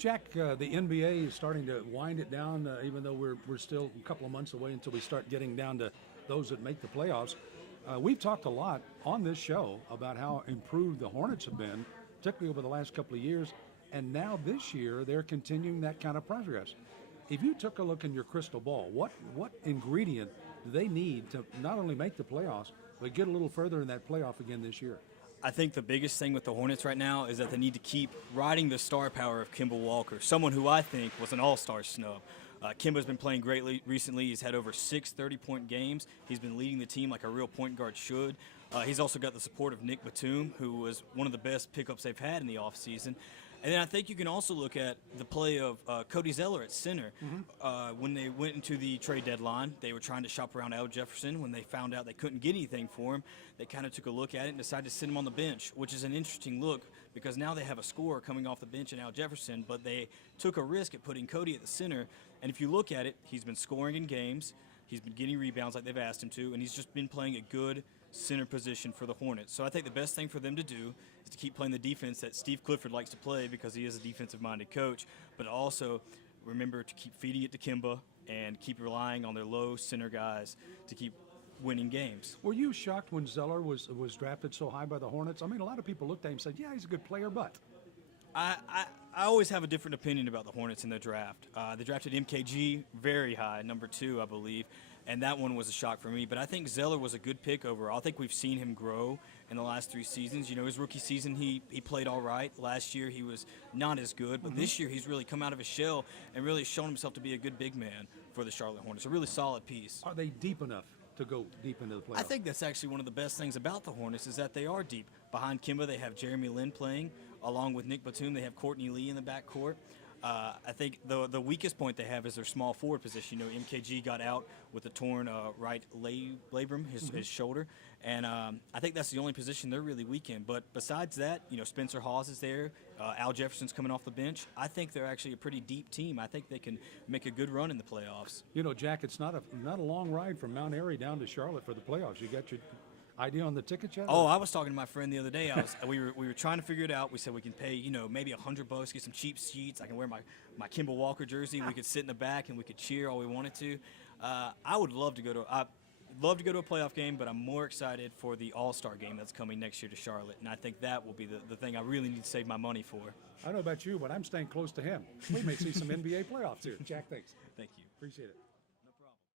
Jack, the NBA is starting to wind it down, even though we're still a couple of months away until we start getting down to those that make the playoffs. We've talked a lot on this show about how improved the Hornets have been, particularly over the last couple of years, and now this year they're continuing that kind of progress. If you took a look in your crystal ball, what ingredient do they need to not only make the playoffs, but get a little further in that playoff again this year? I think the biggest thing with the Hornets right now is that they need to keep riding the star power of Kemba Walker, someone who I think was an all-star snub. Kemba's been playing greatly recently. He's had over 6 30-point games. He's been leading the team like a real point guard should. He's also got the support of Nick Batum, who was one of the best pickups they've had in the offseason. And then I think you can also look at the play of Cody Zeller at center. When they went into the trade deadline, they were trying to shop around Al Jefferson. When they found out they couldn't get anything for him, they kind of took a look at it and decided to sit him on the bench, which is an interesting look because now they have a scorer coming off the bench in Al Jefferson, but they took a risk at putting Cody at the center. And if you look at it, he's been scoring in games, he's been getting rebounds like they've asked him to, and he's just been playing a good center position for the Hornets. So I think the best thing for them to do is to keep playing the defense that Steve Clifford likes to play because he is a defensive-minded coach, but also remember to keep feeding it to Kemba and keep relying on their low center guys to keep winning games. Were you shocked when Zeller was drafted so high by the Hornets? I mean, a lot of people looked at him and said, yeah, he's a good player, but... I always have a different opinion about the Hornets in their draft. They drafted MKG very high, number 2, I believe, and that one was a shock for me. But I think Zeller was a good pick overall. I think we've seen him grow in the last 3 seasons. You know, his rookie season, he played all right. Last year, he was not as good. But this year, he's really come out of his shell and really shown himself to be a good big man for the Charlotte Hornets, a really solid piece. Are they deep enough to go deep into the playoffs? I think that's actually one of the best things about the Hornets is that they are deep. Behind Kemba, they have Jeremy Lin playing. Along with Nick Batum, they have Courtney Lee in the backcourt. I think the weakest point they have is their small forward position. You know, MKG got out with a torn right labrum, his shoulder, and I think that's the only position they're really weak in. But besides that, you know, Spencer Hawes is there. Al Jefferson's coming off the bench. I think they're actually a pretty deep team. I think they can make a good run in the playoffs. You know, Jack, it's not a long ride from Mount Airy down to Charlotte for the playoffs. You got your idea on the ticket yet? Oh, I was talking to my friend the other day. We were trying to figure it out. We said we can pay, you know, maybe $100, get some cheap seats. I can wear my Kemba Walker jersey. We could sit in the back and we could cheer all we wanted to. I would love to go to a playoff game, but I'm more excited for the All-Star game that's coming next year to Charlotte, and I think that will be the thing I really need to save my money for. I don't know about you, but I'm staying close to him. We may see some NBA playoffs here. Jack, thanks. Thank you. Appreciate it.